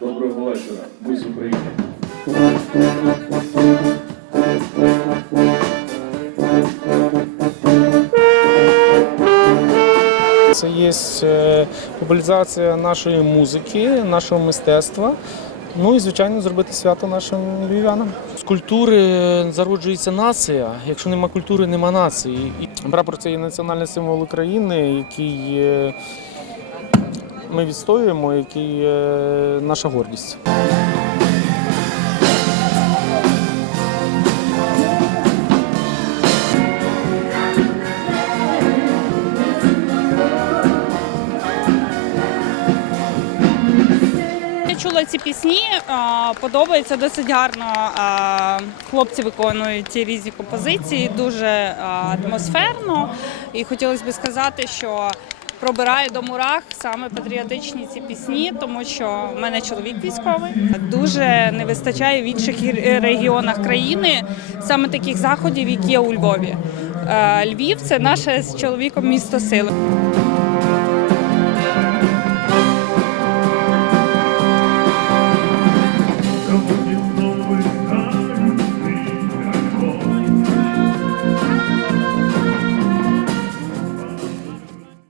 Доброго вечора. Ми з України. Це є е, популяризація нашої музики, нашого мистецтва. Ну і звичайно зробити свято нашим львів'янам. З культури зароджується нація. Якщо нема культури, нема нації. І прапор це є національний символ України, який е, ми відстоюємо, який наша гордість. Чула ці пісні, подобається досить гарно. Хлопці виконують ці різні композиції, дуже атмосферно. І хотілося б сказати, що пробираю до мурах саме патріотичні ці пісні, тому що в мене чоловік військовий. Дуже не вистачає в інших регіонах країни саме таких заходів, які є у Львові. Е, Львів це наше з чоловіком місто сили.